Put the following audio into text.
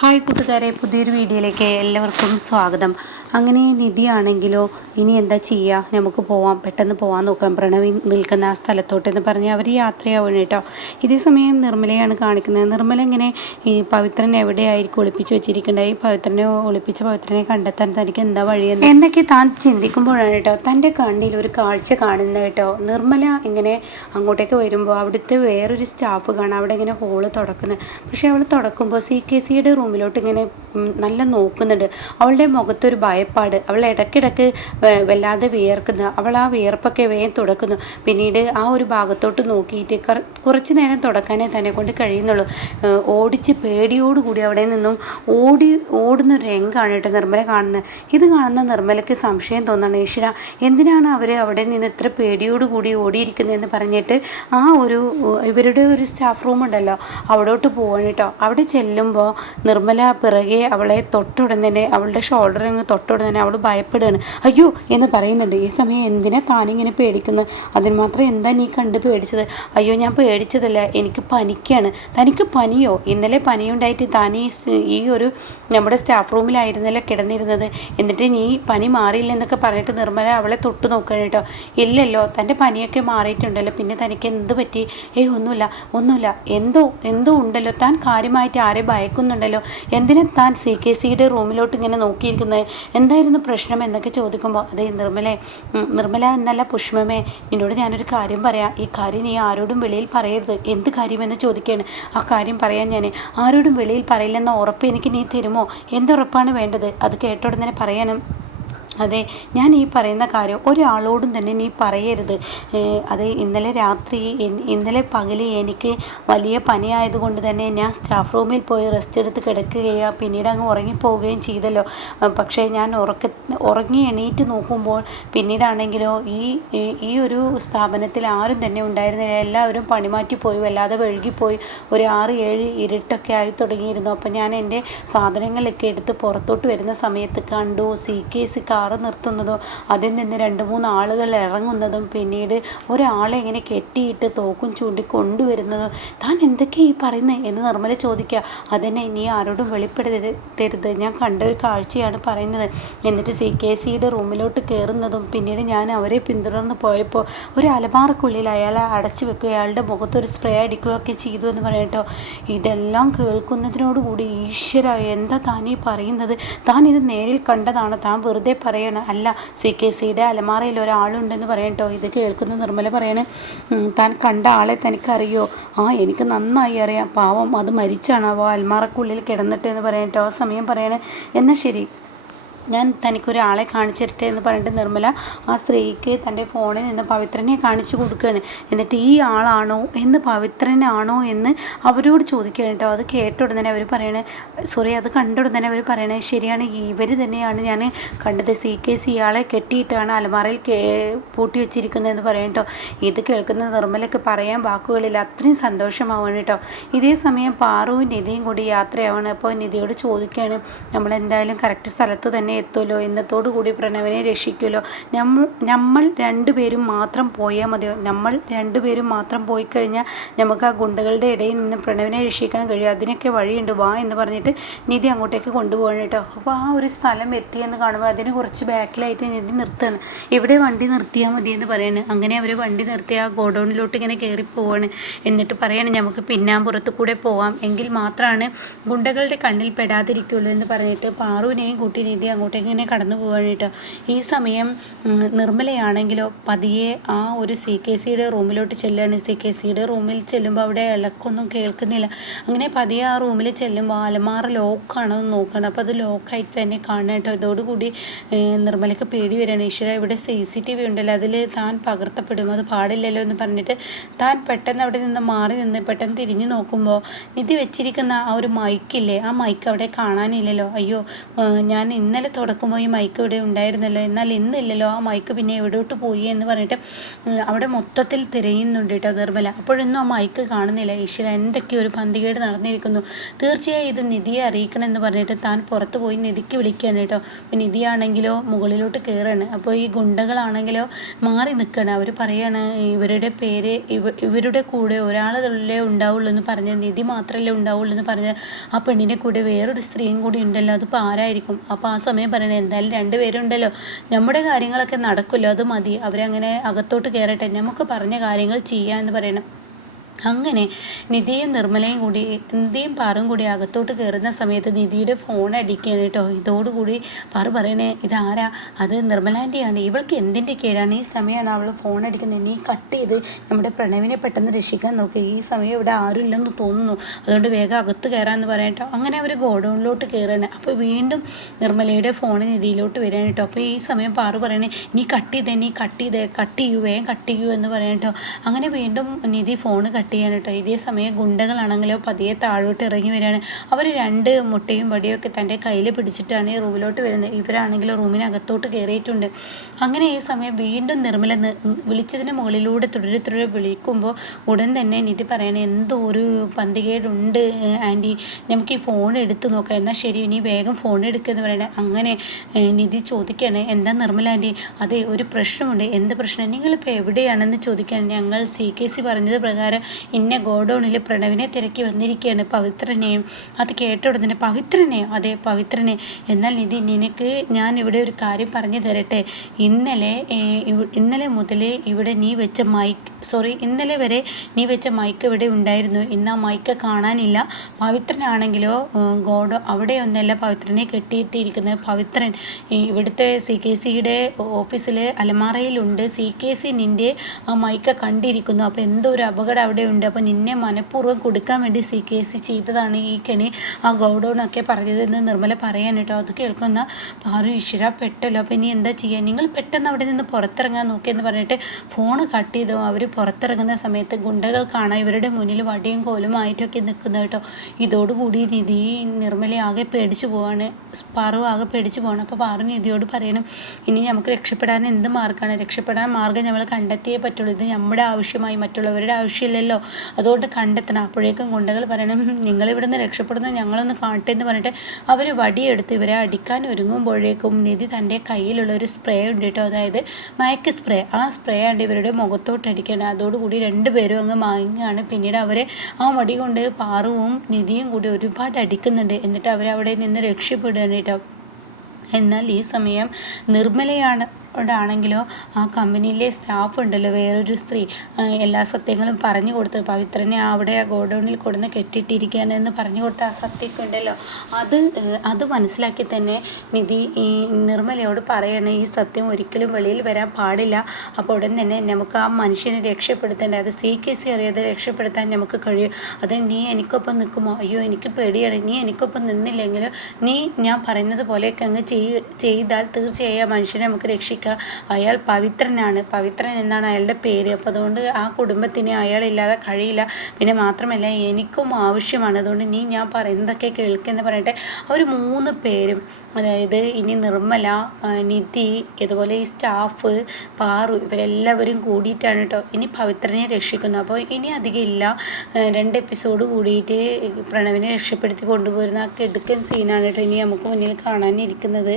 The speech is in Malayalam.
ഹായ് കൂട്ടുകാരെ, പുതിയൊരു വീഡിയോയിലേക്ക് എല്ലാവർക്കും സ്വാഗതം. അങ്ങനെ നിധിയാണെങ്കിലോ ഇനി എന്താ ചെയ്യുക, നമുക്ക് പോവാം, പെട്ടെന്ന് പോകാൻ നോക്കാം പ്രണവി നിൽക്കുന്ന ആ സ്ഥലത്തോട്ടെന്ന് പറഞ്ഞ് അവർ യാത്രയാവണം കേട്ടോ. ഇതേ സമയം നിർമ്മലയാണ് കാണിക്കുന്നത്. നിർമ്മല ഇങ്ങനെ ഈ പവിത്രൻ എവിടെയായിരിക്കും ഒളിപ്പിച്ച് വെച്ചിരിക്കേണ്ടത്, ഈ പവിത്രനെ കണ്ടെത്താൻ തനിക്ക് എന്താ വഴിയെന്ന് എന്തൊക്കെ താൻ ചിന്തിക്കുമ്പോഴാണ് കേട്ടോ തൻ്റെ കണ്ണിൽ ഒരു കാഴ്ച കാണുന്നത് കേട്ടോ. നിർമ്മല ഇങ്ങനെ അങ്ങോട്ടേക്ക് വരുമ്പോൾ അവിടുത്തെ വേറൊരു സ്റ്റാഫ് കാണാം അവിടെ ഇങ്ങനെ ഹോള് തുടക്കുന്നത്. പക്ഷേ അവൾ തുടക്കുമ്പോൾ CKCയുടെ റൂമിലോട്ട് ഇങ്ങനെ നല്ല നോക്കുന്നുണ്ട്. അവളുടെ മുഖത്തൊരു ഭയപ്പാട്, അവൾ ഇടയ്ക്കിടയ്ക്ക് വല്ലാതെ വിയർക്കുന്നു. അവൾ ആ വിയർപ്പൊക്കെ വേഗം തുടക്കുന്നു. പിന്നീട് ആ ഒരു ഭാഗത്തോട്ട് നോക്കിയിട്ട് കുറച്ച് നേരം തുടക്കാനേ തന്നെ കൊണ്ട് കഴിയുന്നുള്ളൂ. ഓടിച്ച് പേടിയോടുകൂടി അവിടെ നിന്നും ഓടുന്നൊരു രംഗമാണ് കേട്ടോ നിർമ്മല കാണുന്നത്. ഇത് കാണുന്ന നിർമ്മലയ്ക്ക് സംശയം തോന്നണം, ഈശ്വര എന്തിനാണ് അവർ അവിടെ നിന്ന് ഇത്ര പേടിയോടുകൂടി ഓടിയിരിക്കുന്നതെന്ന് പറഞ്ഞിട്ട് ഇവരുടെ ഒരു സ്റ്റാഫ് റൂം ഉണ്ടല്ലോ അവിടോട്ട് പോവാണ് കേട്ടോ. അവിടെ ചെല്ലുമ്പോൾ നിർമ്മല പിറകെ അവളെ തൊട്ടുടൻ തന്നെ അവളുടെ ഷോൾഡറിന് തൊട്ടുടൻ തന്നെ അവൾ ഭയപ്പെടുകയാണ്. അയ്യോ എന്ന് പറയുന്നുണ്ട്. ഈ സമയം എന്തിനാ താനിങ്ങനെ പേടിക്കുന്നത്, അതിന് മാത്രം എന്താ നീ കണ്ട് പേടിച്ചത്? അയ്യോ ഞാൻ പേടിച്ചതല്ല, എനിക്ക് പനിക്കാണ്. തനിക്ക് പനിയോ? ഇന്നലെ പനിയുണ്ടായിട്ട് താൻ ഈ ഒരു നമ്മുടെ സ്റ്റാഫ് റൂമിലായിരുന്നല്ലോ കിടന്നിരുന്നത്, എന്നിട്ട് നീ പനി മാറിയില്ലെന്നൊക്കെ പറഞ്ഞിട്ട് നിർമ്മല അവളെ തൊട്ട് നോക്കണം കേട്ടോ. ഇല്ലല്ലോ, തൻ്റെ പനിയൊക്കെ മാറിയിട്ടുണ്ടല്ലോ, പിന്നെ തനിക്ക് എന്ത് പറ്റി? ഒന്നുമില്ല, എന്തോ ഉണ്ടല്ലോ, താൻ കാര്യമായിട്ട് ആരെ ഭയക്കുന്നുണ്ടല്ലോ, എന്തിനാ താൻ CKCയുടെ റൂമിലോട്ട് ഇങ്ങനെ നോക്കിയിരിക്കുന്നത്, എന്തായിരുന്നു പ്രശ്നം എന്നൊക്കെ ചോദിക്കുമ്പോൾ അതേ നിർമ്മല എന്നല്ല പുഷ്പമേ, നിന്നോട് ഞാനൊരു കാര്യം പറയാം, ഈ കാര്യം നീ ആരോടും വെളിയിൽ പറയരുത്. എന്ത് കാര്യമെന്ന് ചോദിക്കുകയാണ്. ആ കാര്യം പറയാൻ ഞാൻ ആരോടും വെളിയിൽ പറയില്ലെന്ന ഉറപ്പ് എനിക്ക് നീ തരുമോ? എന്തുറപ്പാണ് വേണ്ടത്? അത് കേട്ടോടെ പറയാനും. അതെ, ഞാൻ ഈ പറയുന്ന കാര്യം ഒരാളോടും തന്നെ നീ പറയരുത്. അത് ഇന്നലെ പകൽ എനിക്ക് വലിയ പനിയായതുകൊണ്ട് തന്നെ ഞാൻ സ്റ്റാഫ് റൂമിൽ പോയി റെസ്റ്റ് എടുത്ത് കിടക്കുകയും പിന്നീട് അങ്ങ് ഉറങ്ങിപ്പോവുകയും ചെയ്തല്ലോ. പക്ഷേ ഞാൻ ഉറങ്ങി എണീറ്റ് നോക്കുമ്പോൾ പിന്നീടാണെങ്കിലോ ഈ ഒരു സ്ഥാപനത്തിൽ ആരും തന്നെ ഉണ്ടായിരുന്നില്ല. എല്ലാവരും പണിമാറ്റിപ്പോയി, വല്ലാതെ വഴുകിപ്പോയി. ഒരു 6-7 ഇരുട്ടൊക്കെ ആയി തുടങ്ങിയിരുന്നു. അപ്പം ഞാൻ എൻ്റെ സാധനങ്ങളൊക്കെ എടുത്ത് പുറത്തോട്ട് വരുന്ന സമയത്ത് കണ്ടു CKC കാർ നിർത്തുന്നതോ അതിൽ നിന്ന് 2-3 ആളുകൾ ഇറങ്ങുന്നതും പിന്നീട് ഒരാളെ ഇങ്ങനെ കെട്ടിയിട്ട് തോക്കും ചൂണ്ടി കൊണ്ടുവരുന്നതും. താൻ എന്തൊക്കെയാ ഈ പറയുന്നത് എന്ന് നിർമ്മല ചോദിക്കുക. അതെന്നെ, നീ ആരോടും വെളിപ്പെടുത്തരുത്, ഞാൻ കണ്ട ഒരു കാഴ്ചയാണ് പറയുന്നത്. എന്നിട്ട് CKCയുടെ റൂമിലോട്ട് കയറുന്നതും പിന്നീട് ഞാൻ അവരെ പിന്തുടർന്ന് പോയപ്പോൾ ഒരു അലമാറക്കുള്ളിൽ അയാളെ അടച്ചു വെക്കുക, അയാളുടെ മുഖത്തൊരു സ്പ്രേ അടിക്കുകയൊക്കെ ചെയ്തു എന്ന് പറയട്ടോ. ഇതെല്ലാം കേൾക്കുന്നതിനോടുകൂടി ഈശ്വര എന്താ താൻ ഈ പറയുന്നത്? താൻ ഇത് നേരിൽ കണ്ടതാണ്, താൻ വെറുതെ പറയണം? അല്ല, CKCയുടെ അലമാറയിൽ ഒരാളുണ്ടെന്ന് പറയട്ടോ. ഇത് കേൾക്കുന്ന നിർമ്മല പറയണേ, താൻ കണ്ട ആളെ തനിക്കറിയോ? എനിക്ക് നന്നായി അറിയാം, പാവം അത് മരിച്ചാണാവോ അലമാറക്കുള്ളിൽ കിടന്നിട്ട് എന്ന് പറയട്ടോ. ആ സമയം പറയണേ, എന്നാൽ ശരി, ഞാൻ തനിക്കൊരാളെ കാണിച്ചു തരട്ടെ എന്ന് പറഞ്ഞിട്ട് നിർമ്മല ആ സ്ത്രീക്ക് തൻ്റെ ഫോണിൽ നിന്ന് പവിത്രനെ കാണിച്ചു കൊടുക്കുകയാണ്. എന്നിട്ട് ഈ ആളാണോ എന്ന്, പവിത്രനാണോ എന്ന് അവരോട് ചോദിക്കുകയാണ് കേട്ടോ. അത് കേട്ട ഉടനെ അവർ പറയണേ, അത് കണ്ട ഉടനെ അവർ പറയണേ, ശരിയാണ്, ഇവർ തന്നെയാണ് ഞാൻ കണ്ടത്, CKC ഇയാളെ കെട്ടിയിട്ടാണ് അലമാറയിൽ പൂട്ടി വെച്ചിരിക്കുന്നതെന്ന് പറയും കേട്ടോ. ഇത് കേൾക്കുന്ന നിർമ്മലയ്ക്ക് പറയാൻ വാക്കുകളില്ല, അത്രയും സന്തോഷമാവാണ് കേട്ടോ. ഇതേ സമയം പാറുവും നിധിയും കൂടി യാത്രയാവാണ്. അപ്പോൾ നിധിയോട് ചോദിക്കുകയാണ്, നമ്മളെന്തായാലും കറക്റ്റ് സ്ഥലത്ത് തന്നെ എത്തുമല്ലോ, ഇന്നത്തോടു കൂടി പ്രണവിനെ രക്ഷിക്കുമല്ലോ, നമ്മൾ 2 പേരും മാത്രം പോയാൽ മതിയോ? നമ്മൾ 2 പേരും മാത്രം പോയി കഴിഞ്ഞാൽ നമുക്ക് ആ ഗുണ്ടകളുടെ ഇടയിൽ നിന്ന് പ്രണവിനെ രക്ഷിക്കാൻ കഴിയും, അതിനൊക്കെ വഴിയുണ്ട്, വാ എന്ന് പറഞ്ഞിട്ട് നിധി അങ്ങോട്ടേക്ക് കൊണ്ടുപോകണം കേട്ടോ. അപ്പോൾ ആ ഒരു സ്ഥലം എത്തിയെന്ന് കാണുമ്പോൾ അതിന് കുറച്ച് ബാക്കിലായിട്ട് നിധി നിർത്തുകയാണ്. ഇവിടെ വണ്ടി നിർത്തിയാൽ മതി എന്ന് പറയുന്നത്. അങ്ങനെ അവർ വണ്ടി നിർത്തി ആ ഗോഡൗണിലോട്ട് ഇങ്ങനെ കയറി പോവാണ്. എന്നിട്ട് പറയാണ്, നമുക്ക് പിന്നാമ്പുറത്ത് കൂടെ പോവാം, എങ്കിൽ മാത്രമാണ് ഗുണ്ടകളുടെ കണ്ണിൽ പെടാതിരിക്കുള്ളൂ എന്ന് പറഞ്ഞിട്ട് പാറുവിനെയും കൂട്ടി നിധി അങ്ങോട്ടേക്ക് ഇങ്ങനെ കടന്നു പോവാണ് കേട്ടോ. ഈ സമയം നിർമ്മലയാണെങ്കിലോ പതിയെ ആ ഒരു CKCയുടെ റൂമിലോട്ട് ചെല്ലുകയാണ്. CKCയുടെ റൂമിൽ ചെല്ലുമ്പോൾ അവിടെ ഇളക്കൊന്നും കേൾക്കുന്നില്ല. അങ്ങനെ പതിയെ ആ റൂമിൽ ചെല്ലുമ്പോൾ അലമാറ ലോക്കാണോ എന്ന് നോക്കണം. അപ്പോൾ അത് ലോക്കായിട്ട് തന്നെ കാണണം കേട്ടോ. ഇതോടുകൂടി നിർമ്മലയ്ക്ക് പേടി വരികയാണ്. ഈശ്വര, ഇവിടെ CCTV ഉണ്ടല്ലോ, അതിൽ താൻ പകർത്തപ്പെടും, അത് പാടില്ലല്ലോ എന്ന് പറഞ്ഞിട്ട് താൻ പെട്ടെന്ന് അവിടെ നിന്ന് മാറി നിന്ന് പെട്ടെന്ന് തിരിഞ്ഞു നോക്കുമ്പോൾ നിധി വെച്ചിരിക്കുന്ന ആ ഒരു മൈക്കില്ലേ, ആ മൈക്ക് അവിടെ കാണാനില്ലല്ലോ. അയ്യോ, ഞാൻ ഇന്നലെ ഇന്നലെ തുടക്കുമ്പോൾ ഈ മൈക്ക് ഇവിടെ ഉണ്ടായിരുന്നല്ലോ, എന്നാൽ ഇന്നില്ലല്ലോ, ആ മൈക്ക് പിന്നെ എവിടോട്ട് പോയി എന്ന് പറഞ്ഞിട്ട് അവിടെ മൊത്തത്തിൽ തിരയുന്നുണ്ട് കേട്ടോ നിർമ്മല. അപ്പോഴൊന്നും ആ മൈക്ക് കാണുന്നില്ല. ഈശ്വര, എന്തൊക്കെയോ ഒരു പന്തികേട് നടന്നിരിക്കുന്നു, തീർച്ചയായും ഇത് നിധിയെ അറിയിക്കണമെന്ന് പറഞ്ഞിട്ട് താൻ പുറത്ത് പോയി നിധിക്ക് വിളിക്കുകയാണ് കേട്ടോ. അപ്പോൾ നിധിയാണെങ്കിലോ മുകളിലോട്ട് കയറുകയാണ്. അപ്പോൾ ഈ ഗുണ്ടകളാണെങ്കിലോ മാറി നിൽക്കുകയാണ്. അവർ പറയാണ് ഇവരുടെ പേര് ഇവരുടെ കൂടെ ഒരാളല്ലേ ഉണ്ടാവുള്ളൂ എന്ന് പറഞ്ഞ്, നിധി മാത്രമല്ലേ ഉണ്ടാവുള്ളൂ എന്ന് പറഞ്ഞ് ആ പെണ്ണിനെ കൂടെ വേറൊരു സ്ത്രീയും കൂടി ഉണ്ടല്ലോ, അതിപ്പോൾ ആരായിരിക്കും? അപ്പോൾ ആ സമയം പറയണേ, എന്തായാലും രണ്ടുപേരുണ്ടല്ലോ, നമ്മുടെ കാര്യങ്ങളൊക്കെ നടക്കുമല്ലോ, അത് മതി, അവരങ്ങനെ അകത്തോട്ട് കയറട്ടെ, നമുക്ക് പറഞ്ഞ കാര്യങ്ങൾ ചെയ്യാമെന്ന് പറയണം. അങ്ങനെ നിധിയും നിർമ്മലയും കൂടി നിധിയും പാറും കൂടി അകത്തോട്ട് കയറുന്ന സമയത്ത് നിധിയുടെ ഫോൺ അടിക്കുകയാണ് കേട്ടോ. ഇതോടുകൂടി പാറു പറയണേ, ഇതാരാ? അത് നിർമ്മലാൻ്റെയാണ്, ഇവൾക്ക് എന്തിൻ്റെ കേടാണ് ഈ സമയമാണ് അവൾ ഫോൺ അടിക്കുന്നത്, നീ കട്ട് ചെയ്ത് നമ്മുടെ പ്രണവിനെ പെട്ടെന്ന് രക്ഷിക്കാൻ നോക്കി, ഈ സമയം ഇവിടെ ആരും ഇല്ലെന്ന് തോന്നുന്നു, അതുകൊണ്ട് വേഗം അകത്ത് കയറാമെന്ന് പറയട്ടോ. അങ്ങനെ അവർ ഗോഡൗണിലോട്ട് കയറാണ്. അപ്പോൾ വീണ്ടും നിർമ്മലയുടെ ഫോൺ നിധിയിലോട്ട് വരികയാണ് കേട്ടോ. അപ്പോൾ ഈ സമയം പാറു പറയണേ, നീ കട്ട് ചെയ്യൂ, വേഗം കട്ട് ചെയ്യൂ എന്ന് പറയട്ടോ. അങ്ങനെ വീണ്ടും നിധി ഫോൺ കട്ട് ചെയ്യാൻ കേട്ടോ. ഇതേ സമയം ഗുണ്ടകളാണെങ്കിലോ പതിയെ താഴോട്ട് ഇറങ്ങി വരികയാണ്. അവർ 2 മുട്ടയും വടിയൊക്കെ തൻ്റെ കയ്യിൽ പിടിച്ചിട്ടാണ് ഈ റൂമിലോട്ട് വരുന്നത്. ഇവരാണെങ്കിലോ റൂമിനകത്തോട്ട് കയറിയിട്ടുണ്ട്. അങ്ങനെ ഈ സമയം വീണ്ടും നിർമ്മല വിളിച്ചതിന് മുകളിലൂടെ തുടരെ വിളിക്കുമ്പോൾ ഉടൻ തന്നെ നിധി പറയണേ, എന്തോ ഒരു പന്തികേടുണ്ട് ആൻറ്റി, നമുക്ക് ഈ ഫോൺ എടുത്ത് നോക്കാം. എന്നാൽ ശരി, ഇനി വേഗം ഫോൺ എടുക്കുമെന്ന് പറയണേ. അങ്ങനെ നിധി ചോദിക്കുകയാണ്, എന്താ നിർമ്മല ആൻറ്റി? അതെ, ഒരു പ്രശ്നമുണ്ട്. എന്ത് പ്രശ്നം? നിങ്ങളിപ്പോൾ എവിടെയാണെന്ന് ചോദിക്കാൻ, ഞങ്ങൾ CKC പറഞ്ഞത് പ്രകാരം ഇന്ന ഗോഡൗണിൽ പ്രണവിനെ തിരക്കി വന്നിരിക്കുകയാണ്, പവിത്രനെയും. അത് കേട്ട ഉടനെ, പവിത്രനെ? അതെ, പവിത്രനെ. എന്നാൽ നിധി, നിനക്ക് ഞാൻ ഇവിടെ ഒരു കാര്യം പറഞ്ഞു തരട്ടെ. ഇന്നലെ മുതൽ ഇവിടെ ഇന്നലെ വരെ നീ വെച്ച മൈക്ക് ഇവിടെ ഉണ്ടായിരുന്നു, ഇന്ന് ആ മൈക്ക് കാണാനില്ല. പവിത്രനാണെങ്കിലോ അവിടെ ഒന്നല്ല പവിത്രനെ കെട്ടിയിട്ടിരിക്കുന്നത്. പവിത്രൻ ഇവിടുത്തെ CKCയുടെ ഓഫീസിൽ അലമാറയിലുണ്ട്. CKC നിൻ്റെ ആ മൈക്ക് കണ്ടിരിക്കുന്നു. അപ്പോൾ എന്തോ ഒരു അപകടം അവിടെ ഉണ്ട്. അപ്പോൾ നിന്നെ മനഃപൂർവ്വം കൊടുക്കാൻ വേണ്ടി CKC ചെയ്തതാണ് ഈ കെണി, ആ ഗോഡൗണൊക്കെ പറഞ്ഞതെന്ന് നിർമ്മല പറയാൻ കേട്ടോ. അത് കേൾക്കുന്ന പാറു, ഈശ്വര, പെട്ടല്ലോ, അപ്പോൾ ഇനി എന്താ ചെയ്യുക? നിങ്ങൾ പെട്ടെന്ന് അവിടെ നിന്ന് പുറത്തിറങ്ങാൻ നോക്കിയെന്ന് പറഞ്ഞിട്ട് ഫോൺ കട്ട് ചെയ്തു. അവർ പുറത്തിറങ്ങുന്ന സമയത്ത് ഗുണ്ടകൾ കാണാം ഇവരുടെ മുന്നിൽ വടിയും കോലുമായിട്ടൊക്കെ നിൽക്കുന്നത് കേട്ടോ. ഇതോടുകൂടി നിധി നിർമ്മല ആകെ പേടിച്ചു പോവാണ്, പാറു ആകെ പേടിച്ചു പോകണം. അപ്പോൾ പാറു നിധിയോട് പറയണം, ഇനി നമുക്ക് രക്ഷപ്പെടാൻ എന്ത് മാർഗ്ഗമാണ്? രക്ഷപ്പെടാൻ മാർഗ്ഗം നമ്മൾ കണ്ടെത്തിയേ പറ്റുള്ളൂ. ഇത് നമ്മുടെ ആവശ്യമായി, മറ്റുള്ളവരുടെ ആവശ്യമില്ലല്ലോ, അതുകൊണ്ട് കണ്ടെത്തണം. അപ്പോഴേക്കും ഗുണ്ടകൾ പറയണം, നിങ്ങളിവിടുന്ന് രക്ഷപ്പെടുന്നത് ഞങ്ങളൊന്ന് കാണട്ടെ എന്ന് പറഞ്ഞിട്ട് അവർ വടിയെടുത്ത് ഇവരെ അടിക്കാൻ ഒരുങ്ങുമ്പോഴേക്കും നിധി തൻ്റെ കയ്യിലുള്ള ഒരു സ്പ്രേ ഉണ്ട് കേട്ടോ, അതായത് മയക്ക് സ്പ്രേ. ആ സ്പ്രേ ആണ് ഇവരുടെ മുഖത്തോട്ട് അടിക്കണം. അതോടുകൂടി 2 പേരും അങ്ങ് മാങ്ങാണ്. പിന്നീട് അവരെ ആ വടി കൊണ്ട് പാറുവും നിധിയും കൂടി ഒരുപാട് അടിക്കുന്നുണ്ട്. എന്നിട്ട് അവരവിടെ നിന്ന് രക്ഷപ്പെടുകയാണ് കേട്ടോ. എന്നാൽ ഈ സമയം നിർമ്മലയാണ് ാണെങ്കിലോ ആ കമ്പനിയിലെ സ്റ്റാഫ് ഉണ്ടല്ലോ, വേറൊരു സ്ത്രീ എല്ലാ സത്യങ്ങളും പറഞ്ഞു കൊടുത്ത് പവിത്രനെ അവിടെ ആ ഗോഡൗണിൽ കൊടുന്ന് കെട്ടിയിട്ടിരിക്കുകയാണെന്ന് പറഞ്ഞു കൊടുത്ത ആ സത്യമൊക്കെ ഉണ്ടല്ലോ, അത് മനസ്സിലാക്കി തന്നെ നിധി ഈ നിർമ്മലയോട് പറയണേ, ഈ സത്യം ഒരിക്കലും വെളിയിൽ വരാൻ പാടില്ല. അപ്പോൾ ഉടൻ തന്നെ നമുക്ക് ആ മനുഷ്യനെ രക്ഷപ്പെടുത്തേണ്ടത്, അത് CKC അറിയാതെ രക്ഷപ്പെടുത്താൻ നമുക്ക് കഴിയും. അത് നീ എനിക്കൊപ്പം നിൽക്കുമോ? അയ്യോ, എനിക്ക് പേടിയാണ്. നീ എനിക്കൊപ്പം നിന്നില്ലെങ്കിലും നീ ഞാൻ പറയുന്നത് പോലെയൊക്കെ അങ്ങ് ചെയ്താൽ തീർച്ചയായും ആ മനുഷ്യനെ നമുക്ക് രക്ഷിക്കാം. അയാൾ പവിത്രനാണ്, പവിത്രൻ എന്നാണ് അയാളുടെ പേര്. അപ്പോൾ അതുകൊണ്ട് ആ കുടുംബത്തിന് അയാളില്ലാതെ കഴിയില്ല. പിന്നെ മാത്രമല്ല എനിക്കും ആവശ്യമാണ്, അതുകൊണ്ട് നീ ഞാൻ പറയുന്നതൊക്കെ കേൾക്കുമെന്ന് പറഞ്ഞിട്ട് അവർ 3 പേരും, അതായത് ഇനി നിർമ്മല, നിധി, ഇതുപോലെ ഈ സ്റ്റാഫ്, പാറു, ഇവരെല്ലാവരും കൂടിയിട്ടാണ് കേട്ടോ ഇനി പവിത്രനെ രക്ഷിക്കുന്നത്. അപ്പോൾ ഇനി അധികം ഇല്ല, 2 എപ്പിസോഡ് കൂടിയിട്ട് പ്രണവിനെ രക്ഷപ്പെടുത്തി കൊണ്ടുപോരുന്ന ആ കിടുക്കൻ സീനാണ് കേട്ടോ ഇനി നമുക്ക് മുന്നിൽ കാണാനിരിക്കുന്നത്.